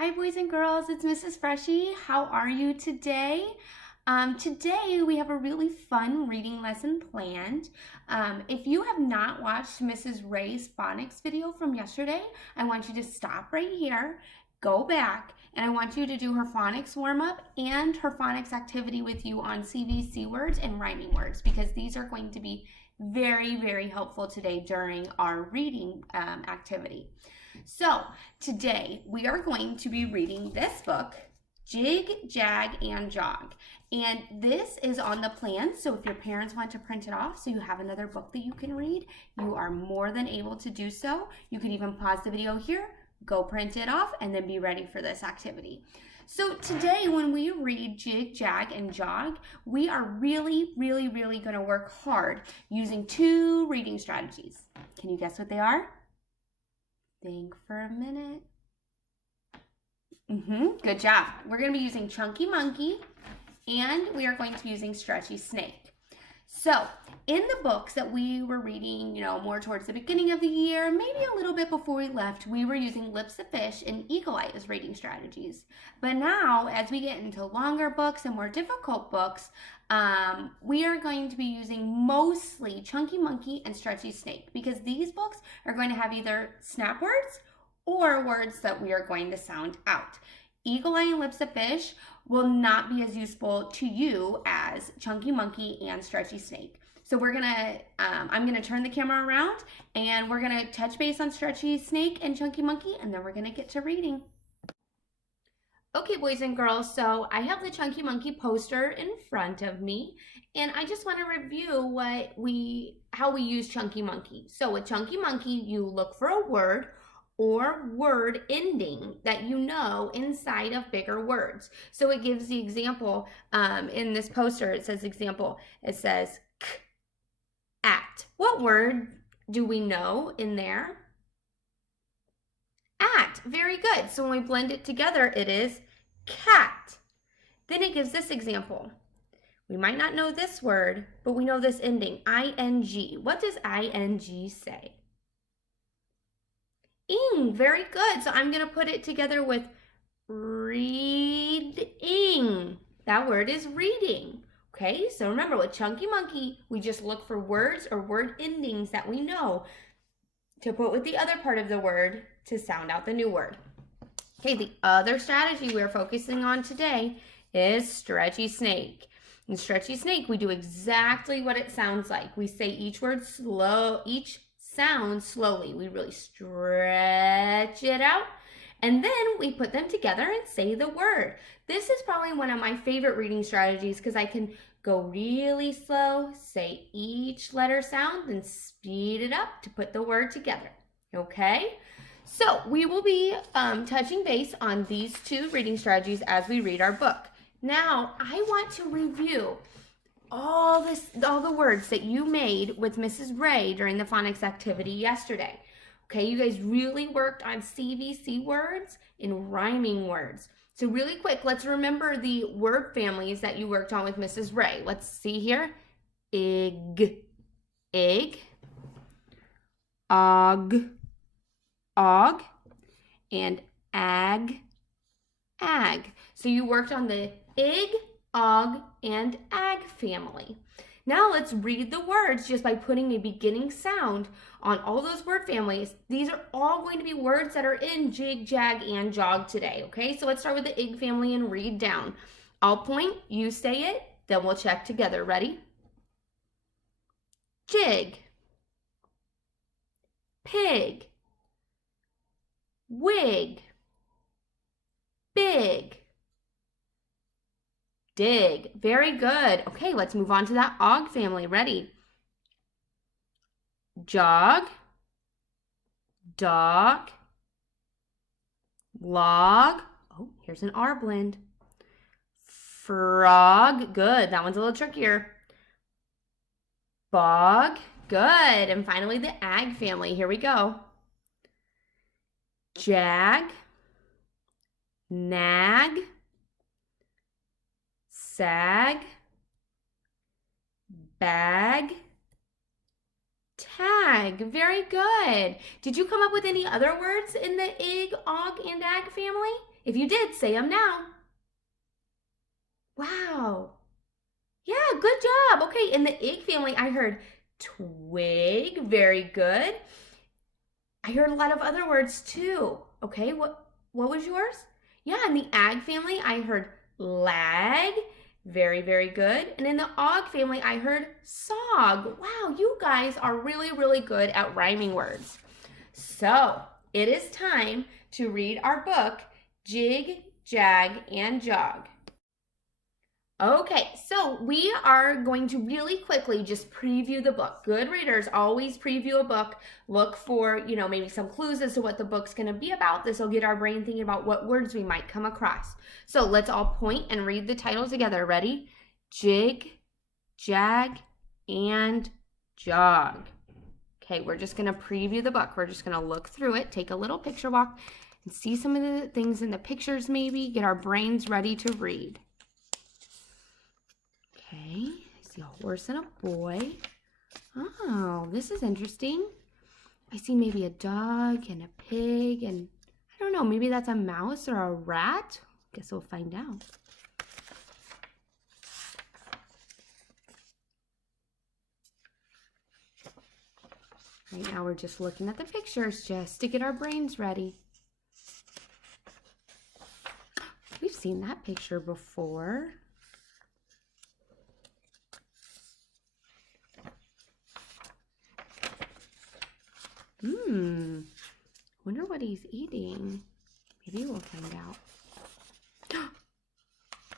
Hi, boys and girls. It's Mrs. Freschi. How are you today? Today we have a really fun reading lesson planned. If you have not watched Mrs. Ray's phonics video from yesterday, I want you to stop right here, go back, and I want you to do her phonics warm-up and her phonics activity with you on CVC words and rhyming words, because these are going to be very, very helpful today during our reading activity. So today we are going to be reading this book, Jig, Jag, and Jog. And this is on the plan, so if your parents want to print it off so you have another book that you can read, you are more than able to do so. You can even pause the video here, go print it off, and then be ready for this activity. So today when we read Jig, Jag, and Jog, we are really going to work hard using two reading strategies. Can you guess what they are? Think for a minute. Good job. We're going to be using Chunky Monkey, and we are going to be using Stretchy Snake. So in the books that we were reading, more towards the beginning of the year, maybe a little bit before we left, we were using Lips of Fish and Eagle Eye as reading strategies. But now, as we get into longer books and more difficult books, we are going to be using mostly Chunky Monkey and Stretchy Snake, because these books are going to have either snap words or words that we are going to sound out. Eagle Eye and Lips of Fish will not be as useful to you as Chunky Monkey and Stretchy Snake. So I'm gonna turn the camera around and we're gonna touch base on Stretchy Snake and Chunky Monkey, and then we're gonna get to reading. Okay, boys and girls, so I have the Chunky Monkey poster in front of me, and I just want to review how we use Chunky Monkey. So with Chunky Monkey, you look for a word or word ending that you know inside of bigger words. So it gives the example in this poster. It says k, at. What word do we know in there? At. Very good. So when we blend it together, it is cat. Then it gives this example. We might not know this word, but we know this ending, ing. What does ing say? Ing. Very good. So I'm going to put it together with reading. That word is reading. Okay, so remember, with Chunky Monkey, we just look for words or word endings that we know to put with the other part of the word to sound out the new word. Okay, the other strategy we're focusing on today is Stretchy Snake. In Stretchy Snake, we do exactly what it sounds like. We say each word each sound slowly. We really stretch it out, and then we put them together and say the word. This is probably one of my favorite reading strategies because I can go really slow, say each letter sound, and speed it up to put the word together. Okay? So we will be touching base on these two reading strategies as we read our book. Now, I want to review all the words that you made with Mrs. Ray during the phonics activity yesterday. Okay, you guys really worked on CVC words and rhyming words. So really quick, let's remember the word families that you worked on with Mrs. Ray. Let's see here. Ig, egg, og, og, and ag, ag. So you worked on the ig, og, and ag family. Now let's read the words just by putting a beginning sound on all those word families. These are all going to be words that are in Jig, Jag, and Jog today, okay? So let's start with the ig family and read down. I'll point, you say it, then we'll check together. Ready? Jig, pig, wig, big, dig. Very good. Okay, let's move on to that og family. Ready? Jog, dog, log. Oh, here's an R blend. Frog. Good. That one's a little trickier. Bog. Good. And finally, the ag family. Here we go. Jag, nag, sag, bag, tag. Very good. Did you come up with any other words in the ig, og, and ag family? If you did, say them now. Wow. Yeah, good job. Okay, in the egg family, I heard twig. Very good. I heard a lot of other words too. Okay, what was yours? Yeah, in the ag family, I heard lag. Very, very good. And in the og family, I heard sog. Wow, you guys are really, really good at rhyming words. So, it is time to read our book, Jig, Jag, and Jog. Okay, so we are going to really quickly just preview the book. Good readers always preview a book. Look for, maybe some clues as to what the book's going to be about. This will get our brain thinking about what words we might come across. So let's all point and read the title together. Ready? Jig, Jag, and Jog. Okay, we're just going to preview the book. We're just going to look through it, take a little picture walk, and see some of the things in the pictures maybe, get our brains ready to read. Okay, I see a horse and a boy. Oh, this is interesting. I see maybe a dog and a pig and I don't know, maybe that's a mouse or a rat. Guess we'll find out. Right now we're just looking at the pictures just to get our brains ready. We've seen that picture before. Wonder what he's eating. Maybe we'll find out.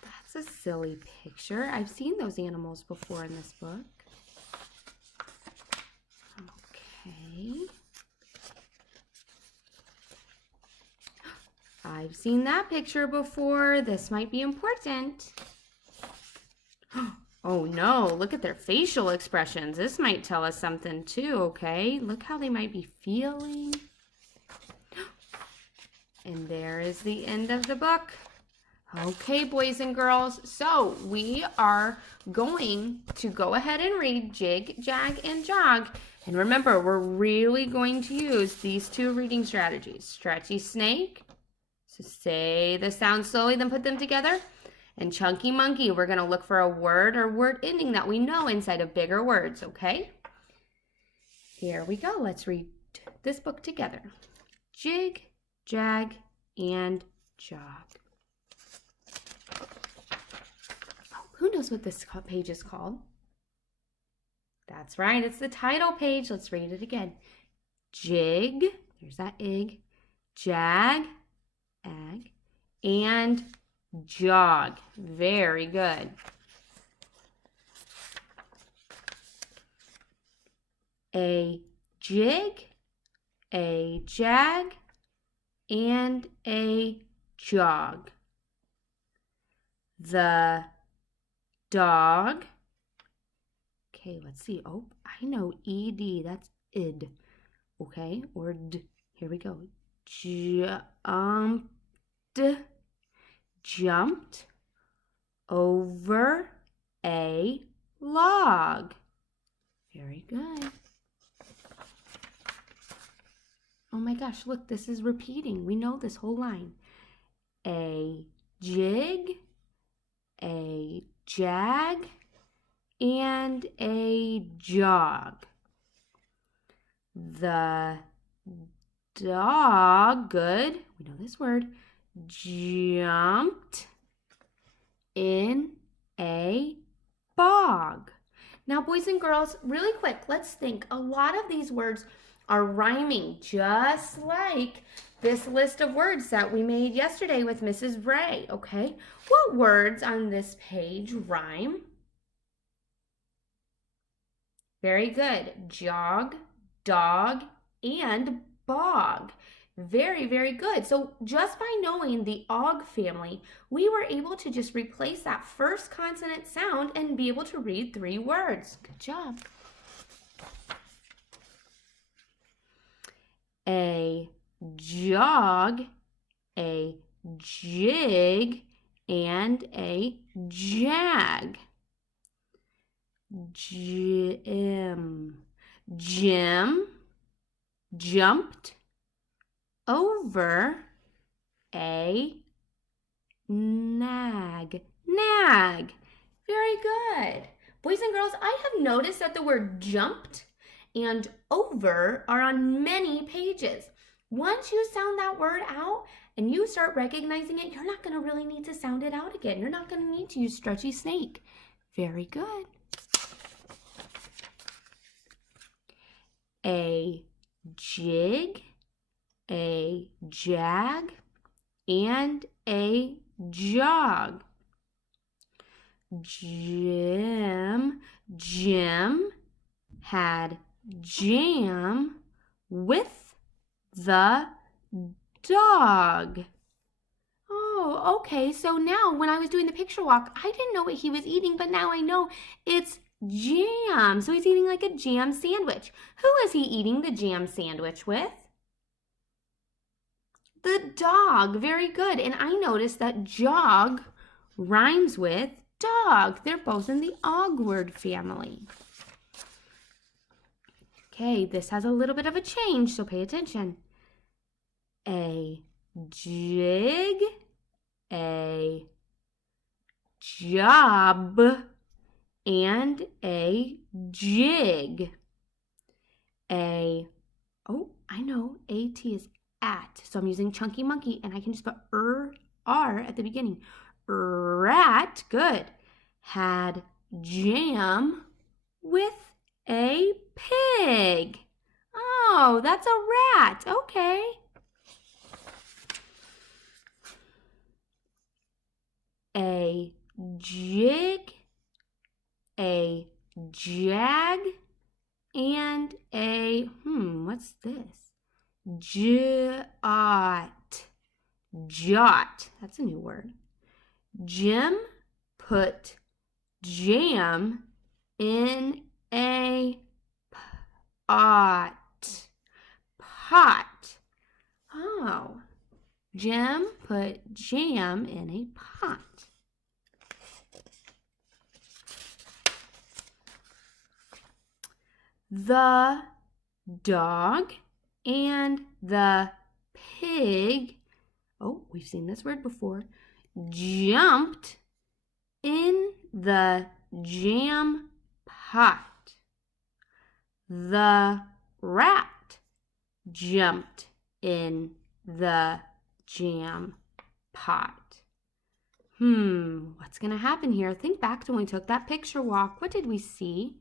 That's a silly picture. I've seen those animals before in this book. Okay. I've seen that picture before. This might be important. Oh no, look at their facial expressions. This might tell us something too, okay? Look how they might be feeling. And there is the end of the book. Okay, boys and girls, so we are going to go ahead and read Jig, Jag, and Jog. And remember, we're really going to use these two reading strategies. Stretchy Snake, so say the sound slowly, then put them together. And Chunky Monkey, we're going to look for a word or word ending that we know inside of bigger words, okay? Here we go. Let's read this book together. Jig, Jag, and Jog. Oh, who knows what this page is called? That's right. It's the title page. Let's read it again. Jig, there's that egg, Jag, ag, and Jog. Very good. A jig, a jag, and a jog. The dog. Okay, let's see. Oh, I know ed. That's id. Okay, or d. Here we go. Jumped over a log. Very good. Oh my gosh, look, this is repeating. We know this whole line. A jig, a jag, and a jog. The dog, good, we know this word, jumped in a bog. Now, boys and girls, really quick, let's think. A lot of these words are rhyming, just like this list of words that we made yesterday with Mrs. Ray, okay? What words on this page rhyme? Very good. Jog, dog, and bog. Very, very good. So just by knowing the og family, we were able to just replace that first consonant sound and be able to read 3 words. Good job. A jog, a jig, and a jag. Jim jumped over a nag, nag. Very good. Boys and girls, I have noticed that the word jumped and over are on many pages. Once you sound that word out and you start recognizing it, you're not going to really need to sound it out again. You're not going to need to use Stretchy Snake. Very good. A jig, a jag, and a jog. Jim had jam with the dog. Oh, okay. So now when I was doing the picture walk, I didn't know what he was eating, but now I know it's jam. So he's eating like a jam sandwich. Who is he eating the jam sandwich with? The dog. Very good. And I noticed that jog rhymes with dog. They're both in the og word family. Okay, this has a little bit of a change, so pay attention. A jig, a job, and a jig. I know, AT is at, so I'm using Chunky Monkey, and I can just put R at the beginning. Rat, good, had jam with a pig. Oh, that's a rat. Okay. A jig, a jag, and a, what's this? Jot. That's a new word. Jim put jam in a pot. Oh, Jim put jam in a pot. The dog and the pig, we've seen this word before, jumped in the jam pot. The rat jumped in the jam pot. What's going to happen here? Think back to when we took that picture walk. What did we see?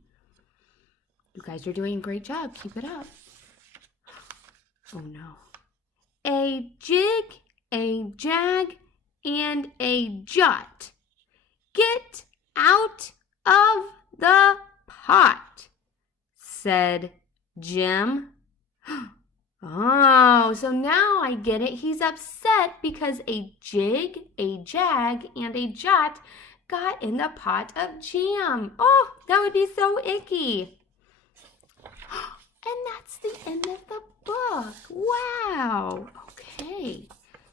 You guys are doing a great job. Keep it up. Oh no. A jig, a jag, and a jot. Get out of the pot, said Jim. Oh, so now I get it. He's upset because a jig, a jag, and a jot got in the pot of jam. Oh, that would be so icky. And that's the end of the book. Wow. Okay.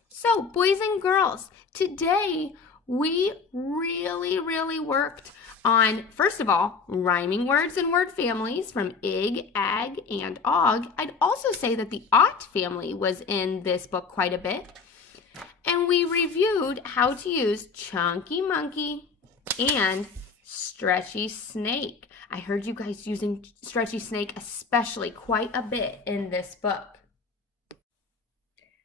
So, boys and girls, today we really worked on, first of all, rhyming words and word families from ig, ag, and og. I'd also say that the ot family was in this book quite a bit. And we reviewed how to use Chunky Monkey and Stretchy Snake. I heard you guys using Stretchy Snake especially quite a bit in this book.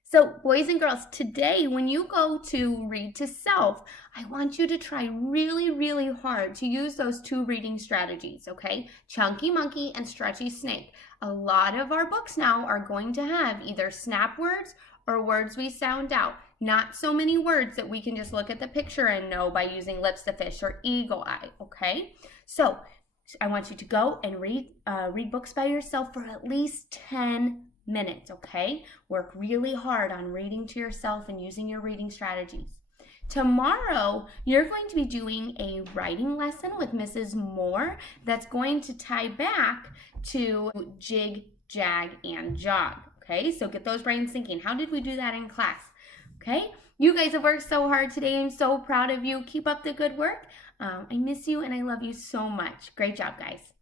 So, boys and girls, today when you go to read to self, I want you to try really hard to use those two reading strategies, okay? Chunky Monkey and Stretchy Snake. A lot of our books now are going to have either snap words or words we sound out. Not so many words that we can just look at the picture and know by using lips to fish or eagle eye, okay? So, I want you to go and read books by yourself for at least 10 minutes, okay? Work really hard on reading to yourself and using your reading strategies. Tomorrow, you're going to be doing a writing lesson with Mrs. Moore that's going to tie back to jig, jag, and jog, okay? So get those brains thinking. How did we do that in class? Okay? You guys have worked so hard today. I'm so proud of you. Keep up the good work. I miss you and I love you so much. Great job, guys.